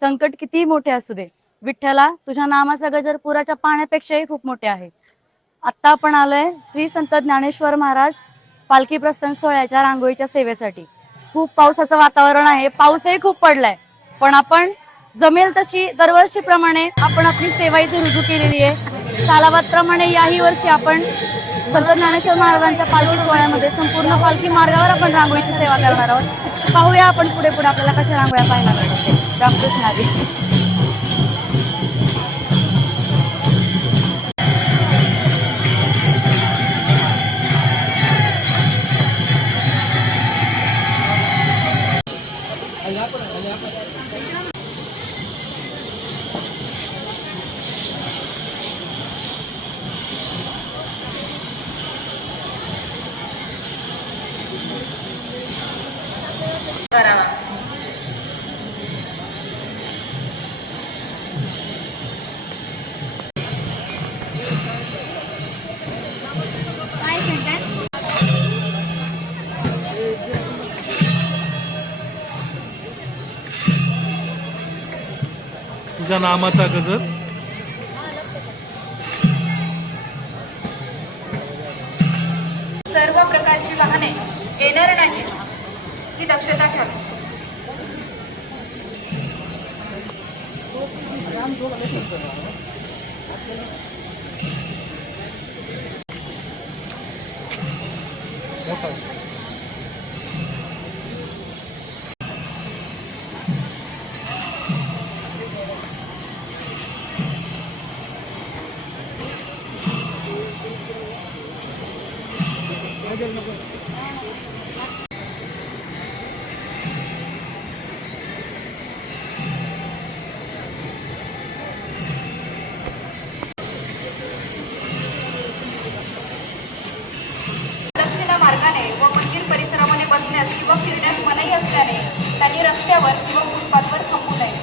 संकट कितीही मोठे असू दे, विठ्ठला तुझ्या नामाचा गजर पुराच्या पाण्यापेक्षाही खूप मोठे आहे. आता आपण आलोय श्री संत ज्ञानेश्वर महाराज पालखी प्रस्थान सोहळ्याच्या रांगोळीच्या सेवेसाठी. खूप पावसाचं वातावरण आहे, पाऊसही खूप पडलाय, पण आपण जमेल तशी दरवर्षीप्रमाणे आपण आपली सेवा इथे रुजू केलेली आहे. सालाबादप्रमाणे याही वर्षी आपण संत ज्ञानेश्वर महाराजांच्या पालखी सोहळ्यामध्ये संपूर्ण पालखी मार्गावर आपण रांगोळीची सेवा करणार आहोत. पाहूया आपण पुढे पुढे आपल्याला कशा रांगोळ्या पाहायला मिळतात. रामकृष्ण हरी. तुझ्या नामाचा गजर सर्व प्रकारची वाहने येणार नाही ही दक्षता ठेवा. मार्गाने व मंदिर परिसरामध्ये बसण्यास किंवा फिरण्यास मनाई असल्याने त्यांनी रस्त्यावर किंवा फुटपाथवर थांबू नये.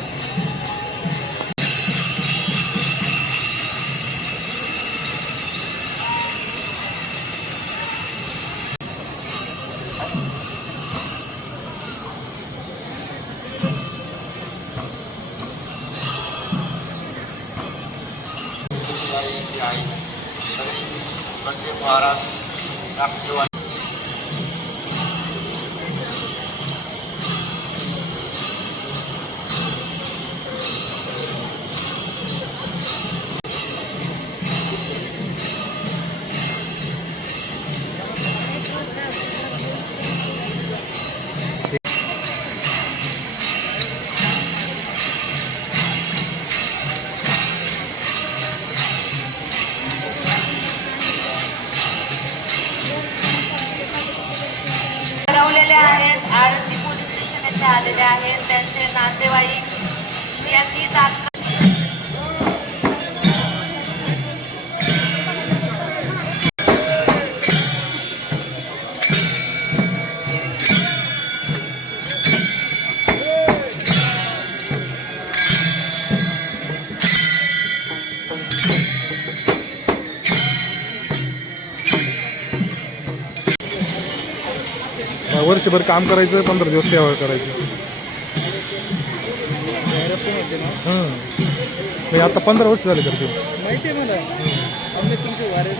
आहेत आळंदी पोलीस स्टेशन येथे आलेले आहेत. त्यांचे नातेवाईक यांनी तात्काळ वर्षभर काम करायचं, 15 दिवस सेवा करायची. आता 15 वर्ष झाले करते माहिती आहे मला. आम्ही तुमचे वारे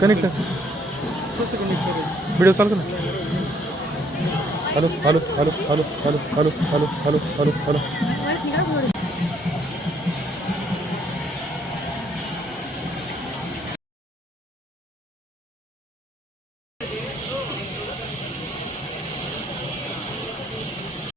कनेक्ट कसं कनेक्ट करायचं. व्हिडिओ चालतो ना. Hello hello hello hello hello hello hello hello hello hello